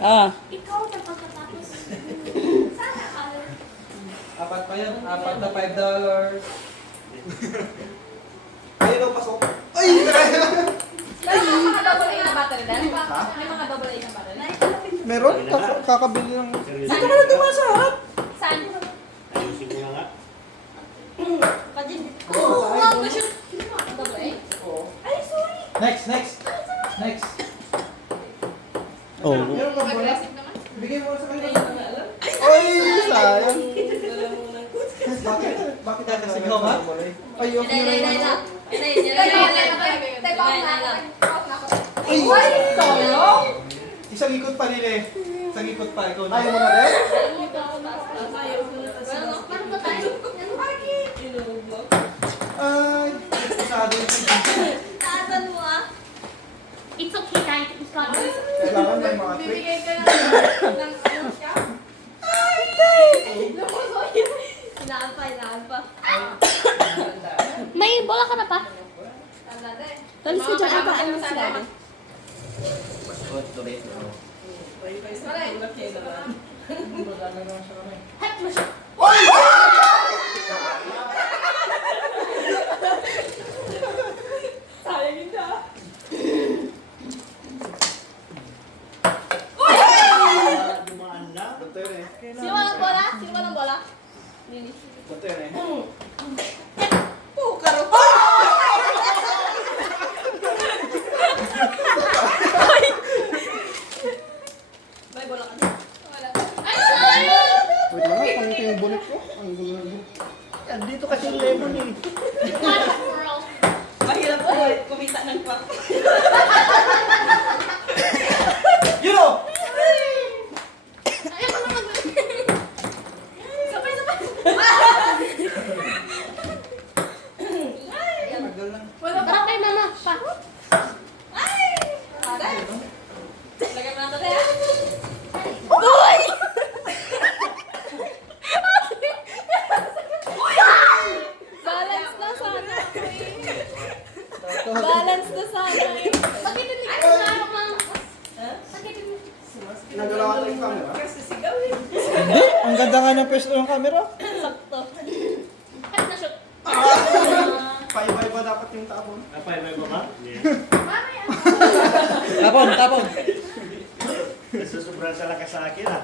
Ah. Ikaw na pagkatapos. Sana ka. Apat pa yan. Apat na $5. Ayun o, pasok. Ay! May mga double A na battery din? May mga double A na battery? Meron? Kakabili ng... Saan ka na dumasarap? Saan? Ayusin ko na nga. Oo, nga ba siya? Double A? Ay, sorry. Next. Oh. Meron ka ba? Aggressive naman. Bigay mo sa kanila. Ay, sayang. Bakit nagkasigaw ka? Ay, off nyo rin. Ay! Isang ikot pa nila eh. Isang ikot pa. Ikaw na. Ayaw mo na rin? Ay, pasado yung It's okay, kahit ikaw. kailangan may mga tricks. Bibigay ka ng ano siya? Ay! Inaan pa. May bola ka na pa? Talis ka dyan. Aba, ano sila? Heck mo siya. Sayang ka. Dumaan na. Ganito yun eh. Sino walang bola? Sino walang bola? Linis. Ganito yun eh. May bola ka dyan. Wala. Ay, sorry! Wait lang, pangit yung bulik ko. Ang gulo na yun. Yan, dito kasi yung lemon eh. Mahirap po kumita ng kwak. You know! Ayaw ko na mag- Sabay. Tagal lang. Wala pa. Kay mama. Pa. Ay! Aray! Lagyan mo na ito, Tea. Uy! Balance na sana. Balance na sana. Bakit hindi ka na, ma'am? Bakit hindi? Nagalawan ko yung camera. Kasi sigaw eh. Hindi, ang ganda nga ng pwesto ng camera. Sakto. Kahit na-shoot. Paiba-iba dapat yung tapon. Napay-may ba ba? Hindi. Mamaya. Tapon! Nasusobra sa lakas sa akin ah.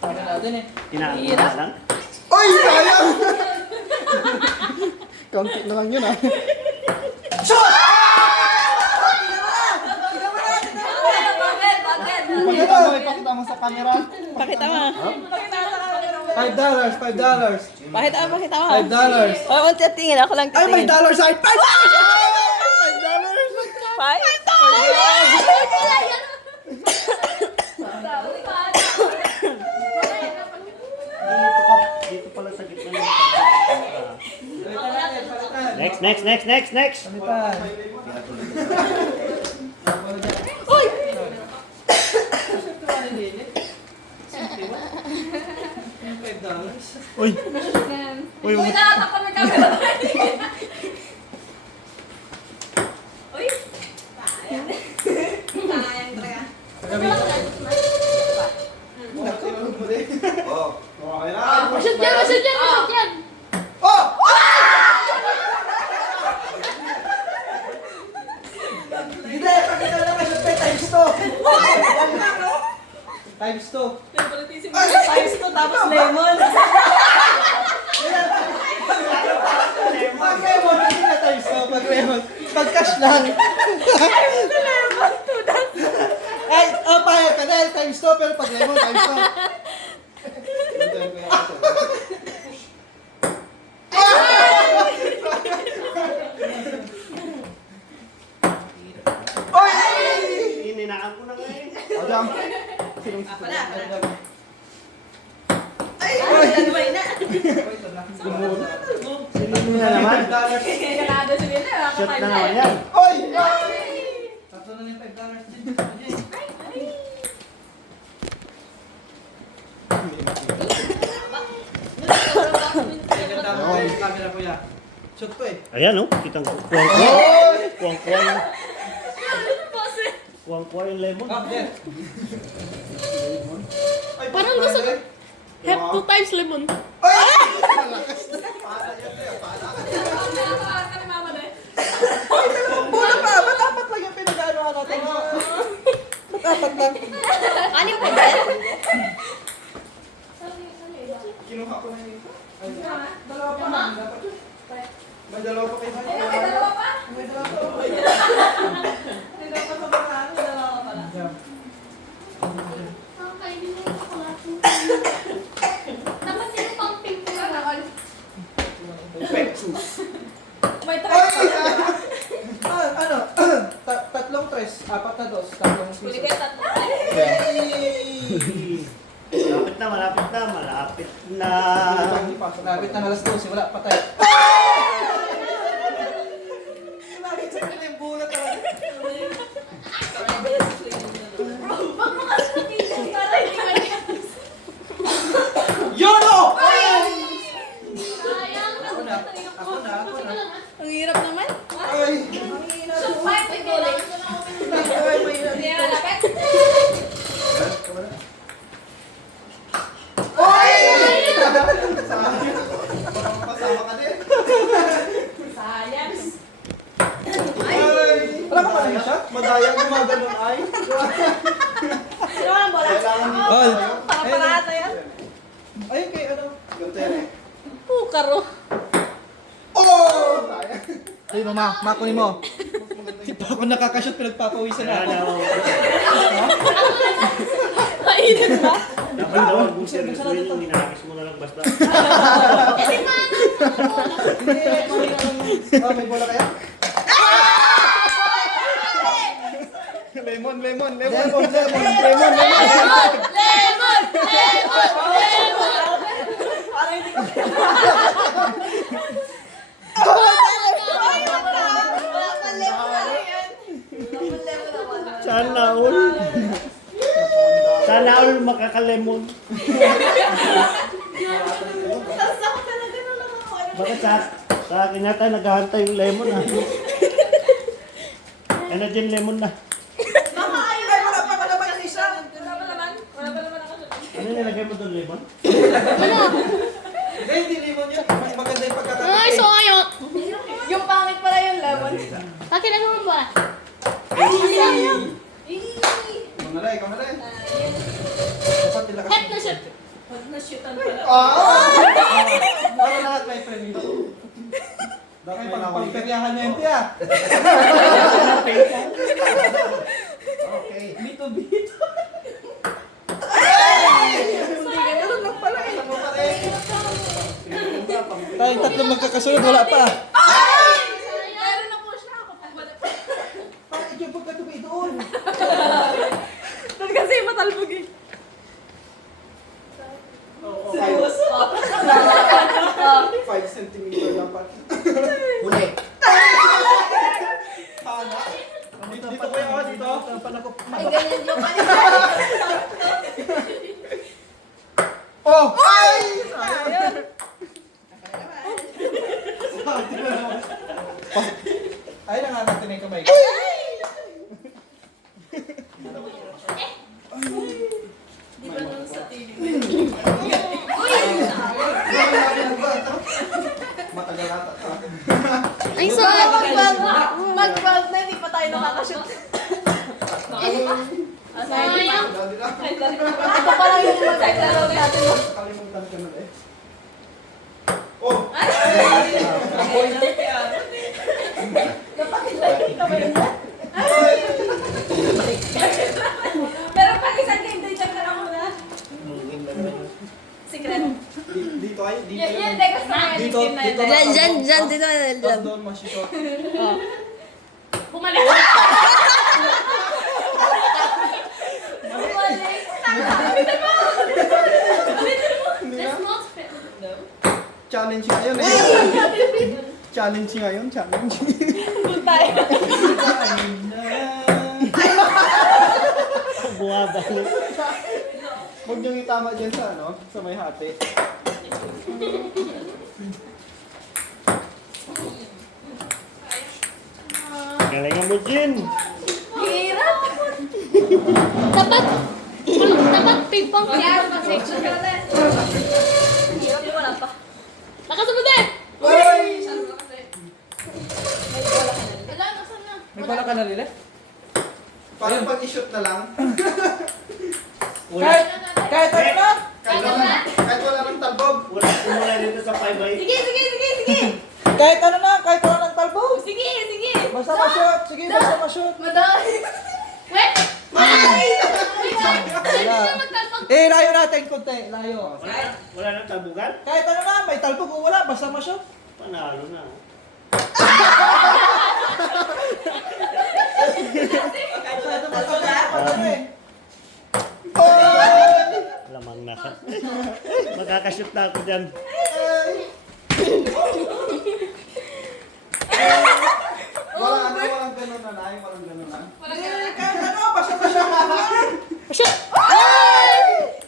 Sabi natin eh. Tinaan mo na lang. Ay, sayang! Kaunti na lang yun ah. Ipakita mo sa camera. Pakita mo. $5. Pakita mo. $5. Oh, unti tingin. Ako lang Ay, may titingin. dollar sign! $5! $5! Five? Dito pala sa gitna ng pagkakasara. Next. Palitan. Uy! Uy! Uy, nakatakpan ng camera. Uy! Sayang. Sayang talaga. Oh, okay na. Masyad yan! Oh! Hindi, pakita na kayo sa times 2. Times 2. Times 2 tapos lemon. Pag lemon, hindi na times 2. Pag lemon. Pag cash lang. Ay, oh, pahit ka na. Times 2, pero pag lemon, times 2. Oy! Ininaan ko na nga eh. Adam. Ako na. Ay! Dalawa na. Sino na naman? Ganado si Lina. Shot na naman yan. Oy! Tatlo na yung $5 din. Ganda mo yung camera ko ya. Shoot ko eh. Ayan oh, kitang kuwang-kuwang. Oy! Kuwang-kuwang. Kuwang-kuwa yung lemon. Ah, yan. Ay, Parang gusto ko. pare. Have 2 times lemon. Ay! Malakas na. Para yan, para. Pinakalaan ka ni Mama na eh. Muna pa, ba't apat lang yung pinag-aanohan natin? Ba't apat lang? Anim pa ba? Kinuha ko na yun. Ay, dalawa pa lang. Dapat yun. May dalawa pa kayo. Ay, may dalawa pa. May dalawa pa. Hindi daw pa sa bakano, dalawa pala. Dapat sino pang pink na Pexus. May Ay! try pa. Ano? Tatlong tres. Apat na dos. Tatlong Pwede piso. kayo tatlo. Malapit na, malapit na, malapit na. Lapit na alas 12. Wala pa tayo. Lapit sa kanila yung bulat talaga. YOLO! Sayang. Ako na. Ako na. Ako na. Ang hirap naman. Ay! Ay, may gulay. Ay, may Hindi na lapit. Oy! Parang kasama ka din. Sayang. Ay! Wala ka pala siya? Madayang gumagano ay. Sino ang bola? Kailangan dito All. tayo. Parata yan. Ayun kay ano? Ganito yan eh. Karo. Oh! Ay, mama, makunin mo. Di pa ako nakakashoot, pinagpapawisan Kaya na, Kainin ba? dapat daw, kung seryosohin yung ninakis mo na lang basta. Kasi mana. Oh, may bola kaya? Lemon, lemon, lemon, lemon, lemon, lemon, lemon. Lemon! Lemon! Parang hindi ko. Sana all. Sana all makakalemon. Tapos ako talaga na lang ako. Bakit sa akin yata naghahantay yung lemon ha? Ano dyan lemon na? Baka ayaw. Ay, wala pa naman yung isa. Wala pa naman. Wala pa naman ako. Ano nilagay mo doon lemon? Hindi, hindi lemon yun. Mas maganda yung Ay, pagkakatabi. so ngayon. Yung pangit pala yung lemon. Akin na naman ba? Mangalay, kamalay. Dapat nila Hep na siya. Pag na-shootan pala. Para lahat may premium. Dapat pang-peryahan niya yun, tiya. Okay. Bito, bito. Hindi ganun lang pala eh. Ano pa rin? Tayong tatlo magkakasunod, wala pa. Meron na po siya. Ako pa wala pa. Bakit yung pagkatubi doon? Doon kasi matalbog eh. Seryoso? 5 cm dapat. Huli. Pana? Dito ko yung dito. Panakop. Ay, ganyan yung Oh! Ay! Sayang. Ay, nangangatin na yung kamay ko. Di ba nung sa TV mo Matagal ata. Ay, so mag-12 na, hindi pa tayo nakakashoot. sayang. Ito pa lang yung mag-side natin. Kalimutan ka na eh. Oh! Pero pag isang game day, check na lang muna. Secret. Dito ay, dito Yan, yan. teka sa mga Dito, game na dito. yun. Dito. Tapos doon, masisot. Bumalik. Let's not fail. Challenge ngayon eh. Challenge ngayon, challenge. Buwabalik. Huwag niyong itama dyan sa ano, sa may hati. Galingan mo, Jin. Hirap. Dapat, dapat ping-pong Yes, kasi. mag-section ka natin. Hirap yung wala pa. Nakasunod eh! Uy! Masyado na kasi. May bola ka na. Wala, nasan na? May bala ka na rin Parang pag-i-shoot na lang. Wala. Kahit ano na? Kahit Kahit wala ng talbog. Wala dito sa 5 ay. Sige, sige, sige, sige! Kahit ano na, kahit wala ng talbog. Sige, sige! Basta ma-shoot. Sige, basta ma-shoot. Madali! Wait! Ay! Wait lang! Wala. Magtalpag. Eh, layo natin konti. Layo. Wala nang tabugan? Kahit ano na, may talbog o wala, basta ma-shoot. Panalo na. Basta ma-shoot. Lamang na. Magkakashoot na ako dyan. Walang ganun na lang. Walang ganun na. Wala ka na. Kahit ano, basta ma-shoot. Shoot!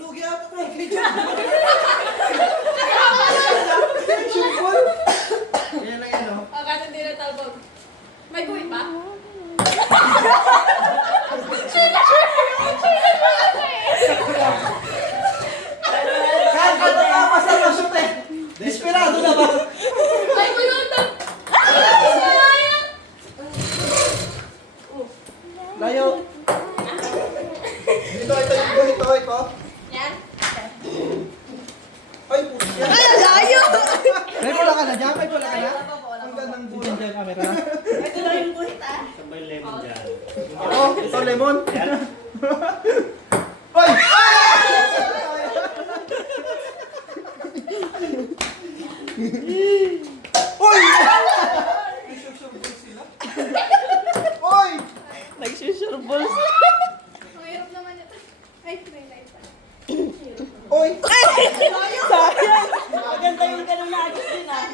Lugi ako ko. Shoot. Yan lang yan, oh. Kahit hindi na talbog. May guhit pa? Kahit ano na, basta ma-shoot eh. Desperado na ba? Ay, bulutang! Ay, sayang! Layo. Dito, ito. Yan. Ay, puto yan. Layo! May bola ka na dyan? May bola ka na? Ang gandang bola dyan, camera. Ito lang yung buhit ah. Sabay lemon dyan. Oh, ito lemon. Yan. Ay! Uy! Uy! Nagsusurbol. Mahirap naman ito. Ay, may light pa. Uy! Sayang. Maganda yung ganun na agos din ah.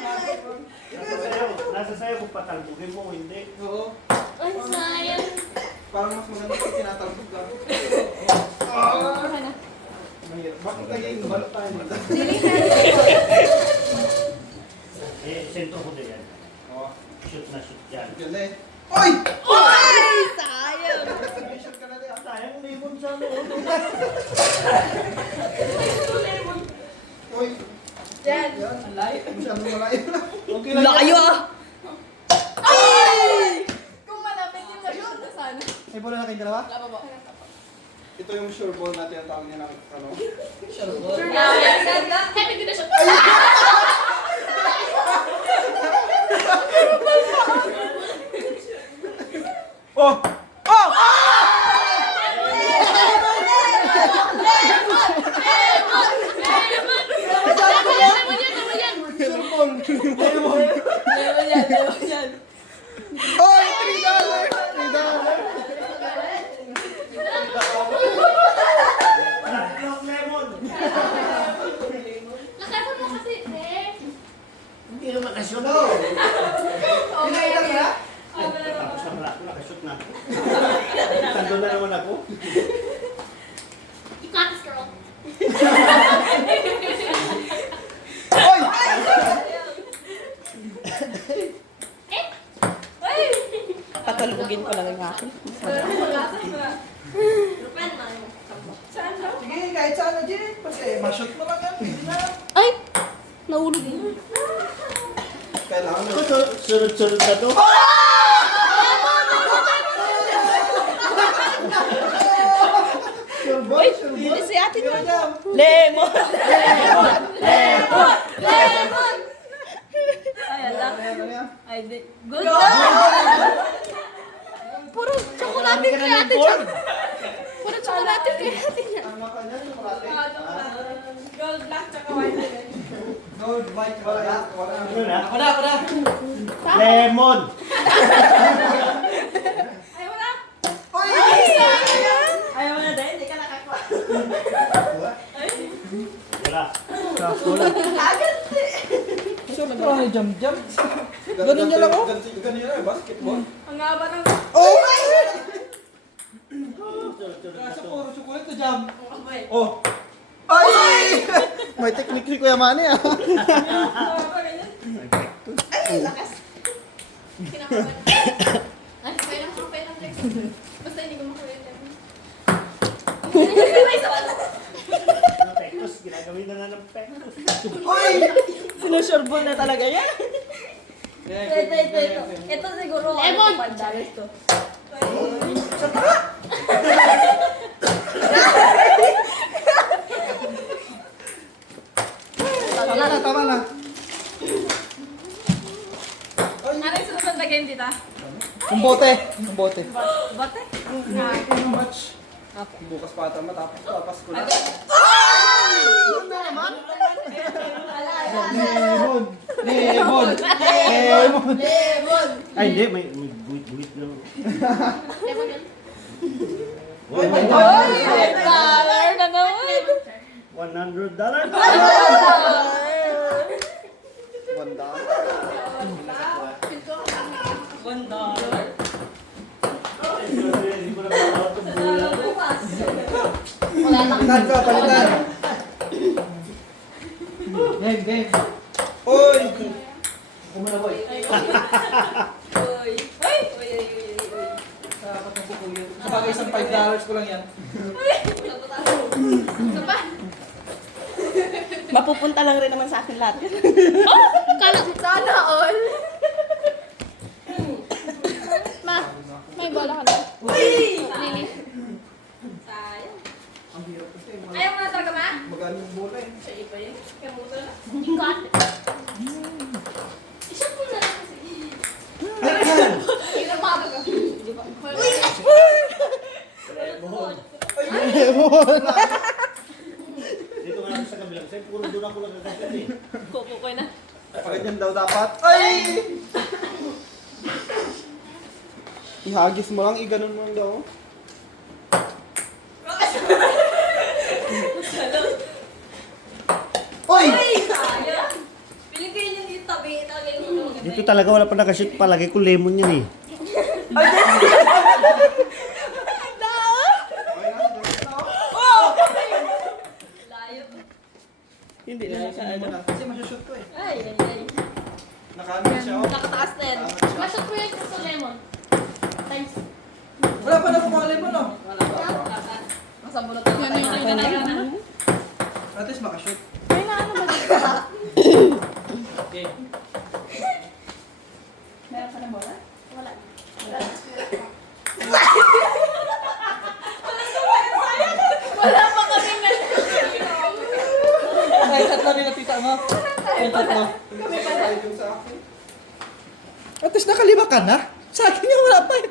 Nasa sayo kung patalbugin mo, hindi. Oo. Ay, sayang! Parang mas maganda pag tinatalbog ka. Mahirap. Bakit naging balot tayo dito? Eh, sentro ko din yan. Oo. Shoot na shoot yan. Ganda eh. Uy! Ay! Sayang. May shot ka na din. Sayang lemon sa loob. Uy! Yan. Yan. Masyadong malayo na. Okay Layo ah. Kung malapit yung na-shoot, sana. May bola na kayong dalawa? Wala pa ba? Ito yung sure ball natin ang tawag niya ng ano. Sure na. Happy ko na siya! Oh! Oh! Sure ball! Lemon! Lemon yan. Oy! $3! Tatlong lemon. Nakasal mo kasi, eh! Hindi naman nakashoot. Okay, Pinailan okay. na? Tapos na pala ako, nakashoot na ako. Tando na naman ako. You got this, girl! Oy! Ay! Tatalbugin ko lang yung akin. Rupen na yung sambo. Saan daw? Sige, kahit saan na dyan. Kasi ma-shoot mo lang yan. Hindi na. Ay! Nahulog yun. Kailangan Ako, sunod-sunod na to. Sure ball, sure ball. Hindi si ate Meron dyan. Lemon. Lemon! Ay, ala. Ano yan? Ay, di. Good. Puro tsokolate Marami ka kay na ate ng dyan. corn. Puro tsokolate kay ate dyan. Ano ka niyan? Chocolate? Gold, black, tsaka white. Gold, white, wala. Wala. Ano na? Ako na, ako na. Lemon. Ay, wala. Oy! Ayaw mo na din, hindi ka nakakuha. Wala. Wala. Sure, ano jam-jam? Ganun niya lang, oh. Ganun niya lang, basketball. Ang haba ng... Oh! Sunod-sunod na Kaso to. puro chocolate to jam. Okay. Oh! Ay! May technique si Kuya Manny, ah. Ay, lakas. Kinakabahan. Ay, pwede lang, Lex. Basta hindi ko makulit. Pectus, ginagawin na ng pectus. Sinusureball na talaga yan. Ito siguro. Lemon. $5 to. Tama na. Ano yung susunod na game, tita? Kumbote. Bate? Bukas pa ata matapos ko. Pasko na. Lemon. Ay, hindi. May buwit-buwit na. $5 na naman. $100. Hindi ko na makakawag ang bulan. Palitan ka, palitan. Game. Oy! Kumuna boy. Dapat ng kukuyo. Sabagay isang $5 ko lang yan. Mapupunta lang rin naman sa akin lahat. Sana all. Ma, may bola ka ba? Lili. Sayang. Ang hirap kasi. Ayaw mo na talaga, ma? Magaling yung bola eh. Sa iba yun. Kamuta na. Ikat. Isang mo na lang kasi. Pinapagod ka. Lemon. Dito nga lang sa kabilang side, puro doon ako lang nagkakit eh. Kukukoy na. Paganyan daw dapat. Ay! Ihagis mo lang, iganon mo lang daw. Oy! Sayang. Piling kayo yung dito tabi. Talaga yung ano. Dito talaga wala pa nakashoot palagi ko lemon yan eh. Layo. Hindi na sa ano. Kasi masushoot ko eh. Ay. Nakaano siya oh. Nakataas na yan. Masok ko yung gusto lemon. Times. Wala pa na kumaha lemon oh. Masabulot na tayo. At least makashoot. May na ano ba? Okay. Meron ka ng bola? Wala. Wala pa kami na. Ay, tatlo nila tita mo. Ay, tatlo. At least nakalima ka na. Sa akin yung wala pa eh.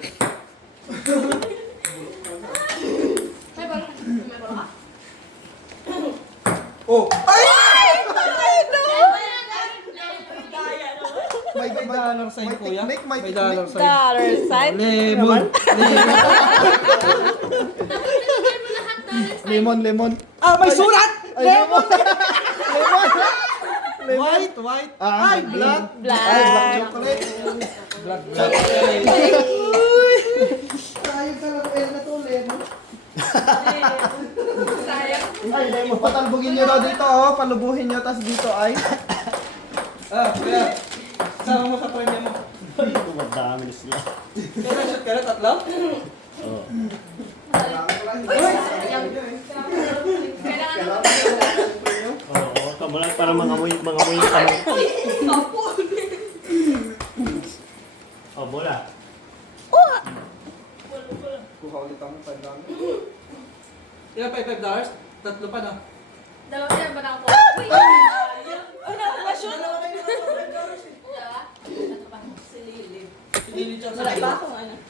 May bola ka. May bola ka. Oh! Ay! May dollar sign kuya. May dollar sign. Dollar sign? Lemon. Lemon. Ah, may sulat! Lemon! White. Ay, black. Ay, black chocolate. Black chocolate. Sayang ka lang na to, lemon. Sayang. Ay, lemon. Patalbugin nyo daw dito, oh. Palubuhin nyo, tas dito ay. Kuya. Sama mo sa premium mo. Dito madami na sila. Kaya na-shoot ka na, tatlo? Oo. Kailangan Oo, tama lang para mangamoy yung tanong. Oh, bola. Kuha ulit ako ng $5. Ilan pa $5? Tatlo pa na. Dalawa yan ba na ako? Uy! Ano? Mashoot? Hindi siya Wala pa akong ano.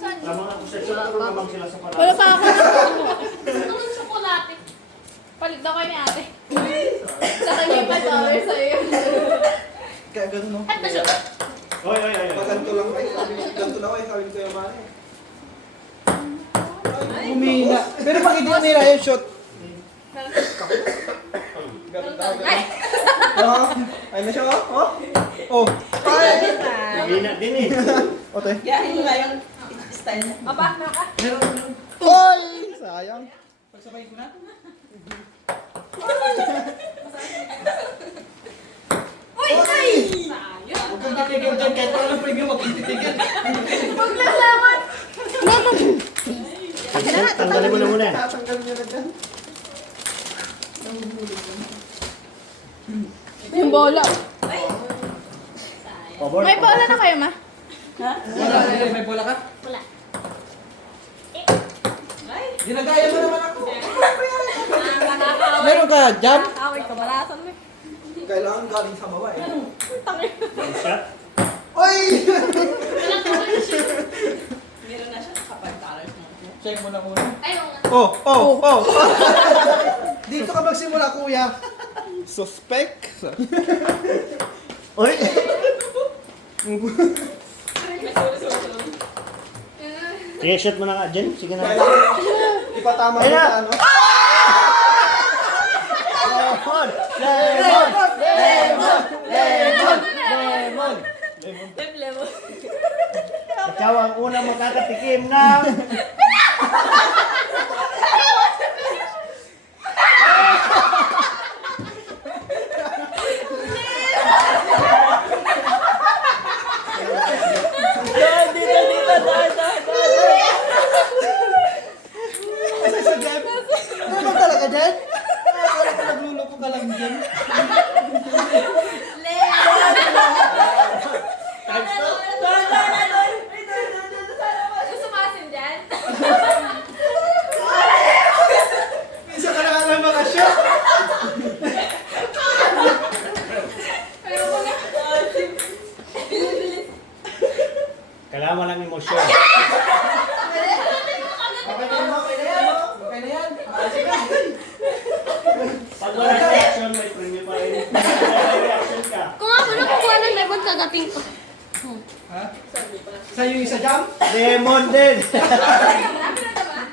Saan? Tama nga po sa shot, pero naman sila sa parang. Wala pa ako. Gusto ko ng tsokolate. Palit daw kayo ni ate. Sa kanya yung $5 sa'yo. Kaya ganun no? At na-shoot. Oy. Ganito lang kayo. Ganito lang kayo. Sabi ko yung mani. Umina. Pero pag hindi umina yung shot. Ganun daw. Ay! Ay na siya oh. Oh. Ay. Hina din eh. Ote. Gahin mo nga yung style niya. Papa, meron ka? Oy! Sayang. Pagsabay ko na. Uy! Ay! Sayang. Huwag kang titigil dyan. Kahit wala ng premium, huwag kang titigil. Huwag lang laman. Tanggalin mo na muna. Tatanggal niyo na dyan. Yung bola. Over. May bola na kayo, ma? May bola ka? Wala. Ginagaya mo naman ako. Nakakaway. Meron ka jam? Nakakaway ka. Balasan mo. Kailangan galing sa baba eh. One shot. Oy! Meron na siya. Kapag dollars mo. Check mo na muna. Ay, oo nga. Oh. Dito ka magsimula, kuya. Suspect. Uy! May suri-suri. Sige, shot mo na nga, Jen. Sige na. Ipatama mo Ayun na. sa ano. Lemon! Lemon! Lemon! Lemon! Lemon! Lemon. Ikaw ang unang makakatikim ng... Kasi sa jam. Meron talaga dyan? Akala ko nagluluko ka lang dyan. Gusto mo asin dyan? Isa ka na nga lang makashoot. Pero kung Kailangan mo ng emosyon. Okay na yan. Pag wala reaction, may premium pa rin. May reaction ka. Kung ako nakukuha ng lemon kagating ko. Ha? Sa'yo yung isa jam? Lemon din! marami na naman.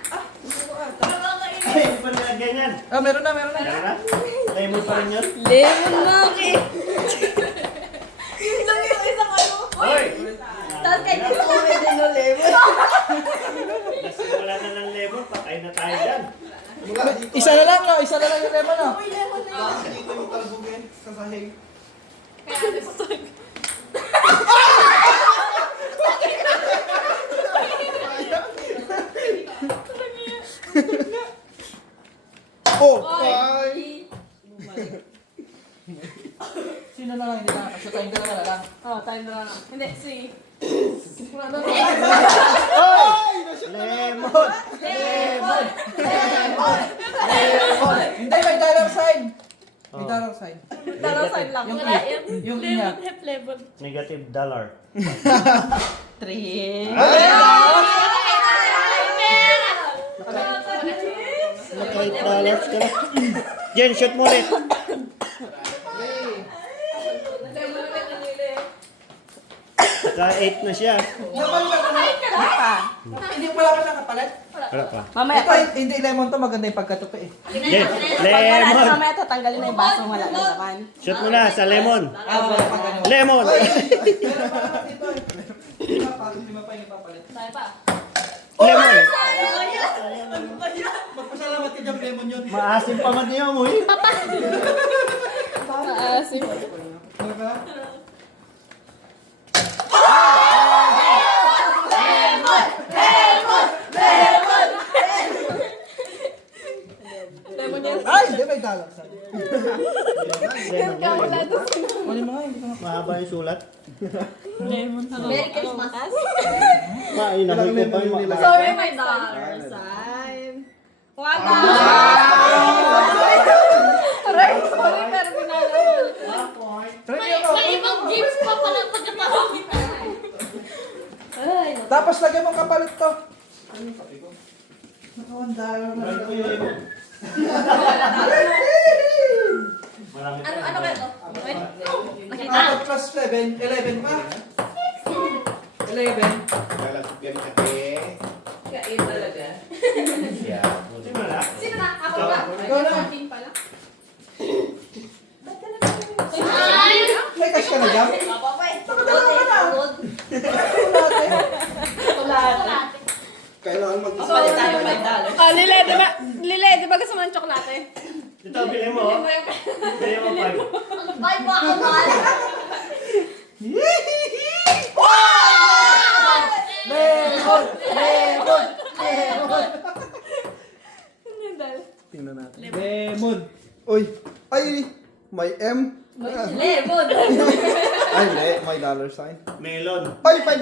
Ay, hindi pa nilagyan yan. Meron na. Meron na? Lemon pa rin yun? Lemon monkey. Yun lang yung isang ano. Hoy! Tapos kay Tito may din no lemon. Wala na ng lemon, patay na tayo dyan. Isa na lang yung lemon no? Uy, lemon na yun. Dito yung talbugin sa sahig. Kaya ano sa Ay! Sino na lang hindi nakakasya? Tayong dalawa na lang. Oh, tayo na lang. Hindi, si. Lemon! Lemon! Hindi, may dollar sign. May dollar sign. Dollar sign lang. Yung Wala E. yun. Yung E niya. Lemon. Negative dollar. 3. Naka-8 dollars ka na. Jen, shoot mo ulit. Naka-8 na siya. Hindi mo pala nakapalit? Wala pa. Mamaya Ito, hindi lemon to, maganda yung pagkatupi eh. Jen, Pag wala na, lemon! mamaya tatanggalin na yung baso, wala na naman. Shoot mo na sa lemon. Wala pa ganun. Lemon! Meron pa naman dito eh. Hindi pa yung ipapalit. Tayo pa. Lemon! Magpasalamat ka dyan, lemon yun. Maasim pa man niyo mo eh. Maasim. Ano ka? Lemon yan. Ay, hindi may dollar sign. Lemon yun. Wala mo nga, hindi ko Mahaba yung sulat. Merry Christmas. Inamoy ko pa yung mga. Sorry, may dollar sign. One Aray, sorry, pero pinalaman. May ibang games pa pala pagkatapos. Ay, Tapos lagyan mong kapalit to. $1 na lang. Marami pa. ano ba ito? Wait. Nakita. 4 plus 11, 11 pa. 11. Kain talaga. Sino na? Sino na? Ako ba? Ikaw na. 14 pala. May cash ka na dyan? Papa pa eh. Nakadalawa ka na. Chocolate. Kailangan Kapali tayo may dollar. Lile, di ba gusto mo ng tsokolate? Ito, bilhin mo. Bilhin mo 5. Bye ba ako mahal? Lemon! Lemon! Lemon! Tingnan natin. Lemon. Uy. Ay, may M. Lemon. Ay, hindi. May dollar sign. Melon. Ay, $5! $5.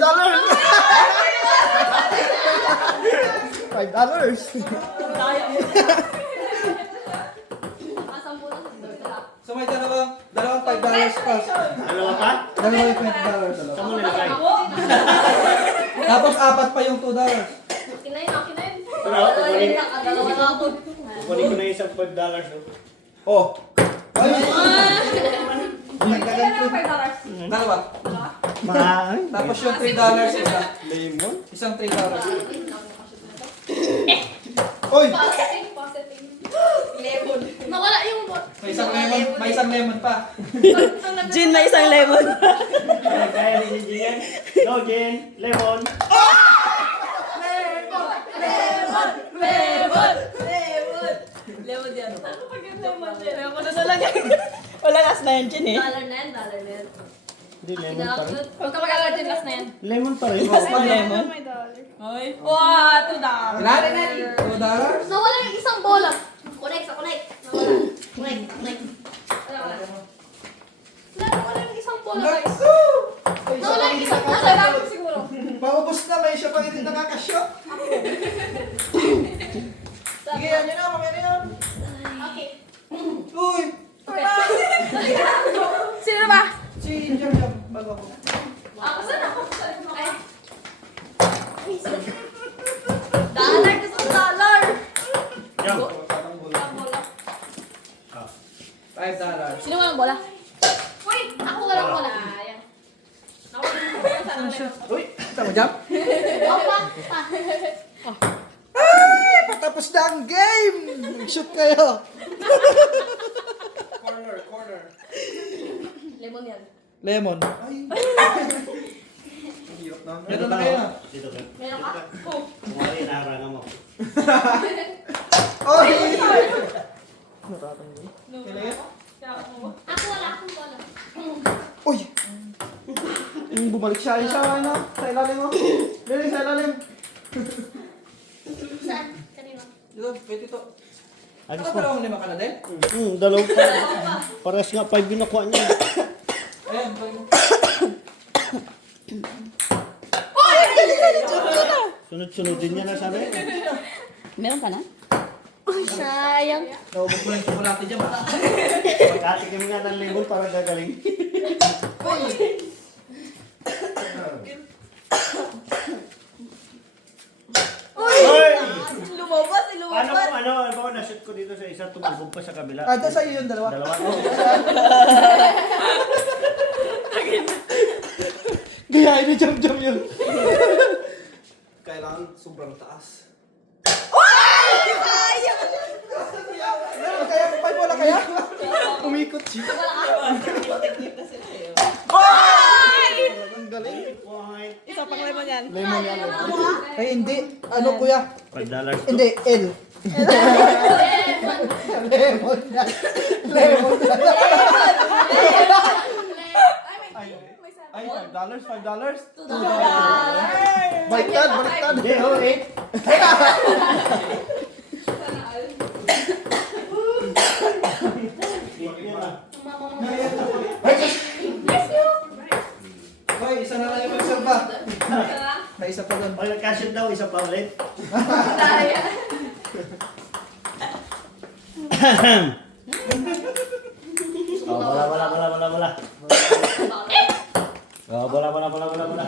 Masampu na sa So may dalawang $5 pa. Dalawa pa? Dalawang $20 dalawa. Saan mo nilagay? Tapos apat pa yung $2. Kinain na, kinain. Pero ako, kukunin. Dalawa na ako. Kukunin ko na yung isang $5. no? Oh. Ay. May Kaya kagan na $5. Dalawa. Tapos yung $3 isa. Lemon? Isang $3. Oy! Positive, positive. Lemon. Nawala yung bot. May isang lemon pa. Gin, may isang lemon. Kaya rin yung Jen. Go, Jen. Lemon. Lemon yan. Ano pag yung lemon yan? Lemon na lang. Walang as na yan, Gin eh. Dollar na yan, dollar na yan. Hindi, lemon pa rin. Huwag ka mag-alala dyan, last na yan. Lemon pa rin. As pag lemon. Ay. Wow, $2. $2? Nawala yung isang bola. Connect sa connect. Nawala. Connect. Nawala yung isang bola, guys. Nawala yung isang bola. Nasa lang siguro. Maubos na, may siya pa hindi nakakashot. Sige, yan yun na, mamaya na yan. Okay. Uy! Sino ba? Si Jam, bago ako. Ako, saan ako? Ay. Dollar, gusto ko dollar. Jam. Ang bola. $5. Sino walang bola? Wait, Ako walang bola. Ayan. Nawala yung bola sa akin. Uy, tama Jam? Opa. Ay, patapos na ang game! Mag-shoot kayo! Corner. Lemon yan. Lemon. Ay. Ang hirap na. Meron na kayo na. Dito ka. Meron ka? Oh. Kumari, naharangan mo. Oy! Natatanggal. Kailangan? Ako wala akong bola. Uy! Yung bumalik siya, ay siya, ano? Sa ilalim mo. Dili, sa ilalim. Saan? Kanino? Dito, pwede to. Agis Ako mo. dalawang lima ka na din? Dalawa pa. Pares nga, 5 yung nakuha niya. Ayan, pwede mo. Sunod-sunodin niya na sabi. Meron ka na? Sayang. Naubos mo lang yung chocolate dyan, ba? Pagkatikim nga ng lemon para gagaling. Uy! Lumabas, Paano kung ano, ba na-shoot ko dito sa isa, tumulbog pa sa kabila. Ah, sa iyo yung dalawa. Dalawa. Gayahin ni Jam yun. Kailangan sobrang taas. Kaya, may bola kaya? Umikot siya. Ang galing. Point. Isa pang lemon yan. Lemon yan. Ay, hindi. Ano, kuya? $5 to. Hindi, L. Lemon yan. Lemon yan. Ay, $5? $5? Baliktad. Hindi, oh, 8. Hoy, isa na lang yung mag-serve ba? May isa pa doon. Pag nag-cashion daw, isa pa ulit. Oh, wala. Oh, wala.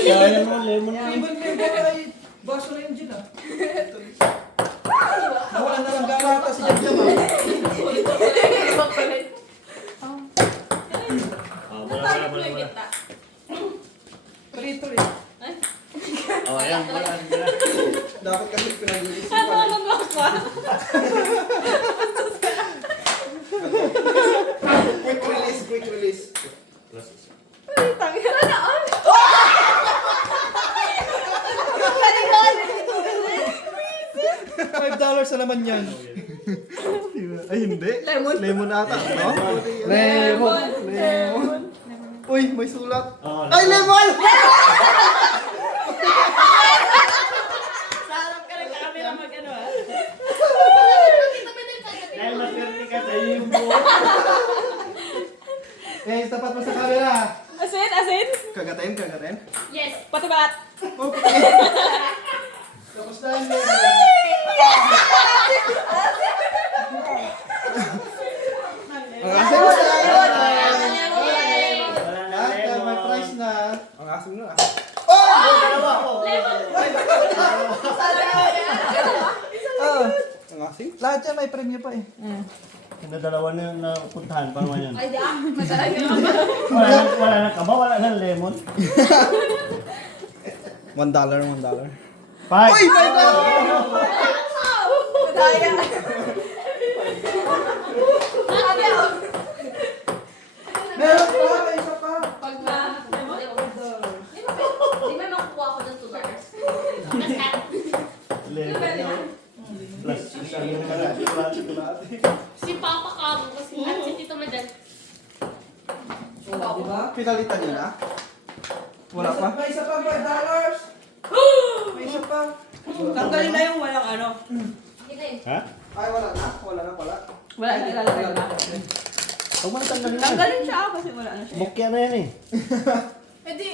Kaya mo, lemon na. Ibon ay baso na yung gin ah. Nawala na lang gana ata si Jam ah. Oh, wala. Prito eh. Oh, ayan, wala. Dapat kasi pinag-iisipan. Quick release. $5 na naman yan. Ay, hindi. Lemon ata, no? Lemon. Uy, may sulat. Oh, Ay, lemon! Sarap ka Kagatin, kagatin. Yes. Pati balat. Okay. Tapos na yung lemon. Ang asim na. Wala na Lahat lemon. may price na. Ang asim na. Dalawa ako. Oh! Ang asim? Lahat yan may premyo pa eh. Yung dalawa na yung napuntahan pa naman yan. Ay, di ah. Masarap yun. Wala na kaba, wala na lemon. $1, $1. Five! Uy! $5! Daya. Meron pa! May isa pa! Pag na. Di ba makukuha ko ng $2? Lemon. Plus, isang yung chocolate. Si Papa Cabo kasi at si Tito Madan. Pinalitan niyo na? Wala pa? May isa pa, $5. May isa pa. Tanggalin na yung walang ano. Kita yun. Ha? Ay, wala na. Wala na pala. Wala, hindi lalagay na. Huwag mo na tanggalin na. Tanggalin siya kasi wala na siya. Bukya na yan eh. Eh di.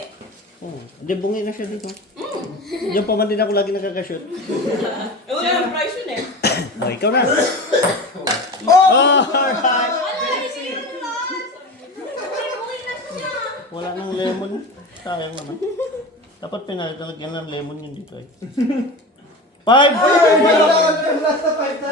Oh, hindi, bungi na siya dito. Diyan pa man din ako lagi nagkakashoot. Eh, wala yung price yun eh. Oh, ikaw na. Oh, alright. Wala nang lemon. Sayang naman. Dapat pinalitan lagyan ng lemon yun dito eh. Five! Ay, wala na. Last na $5.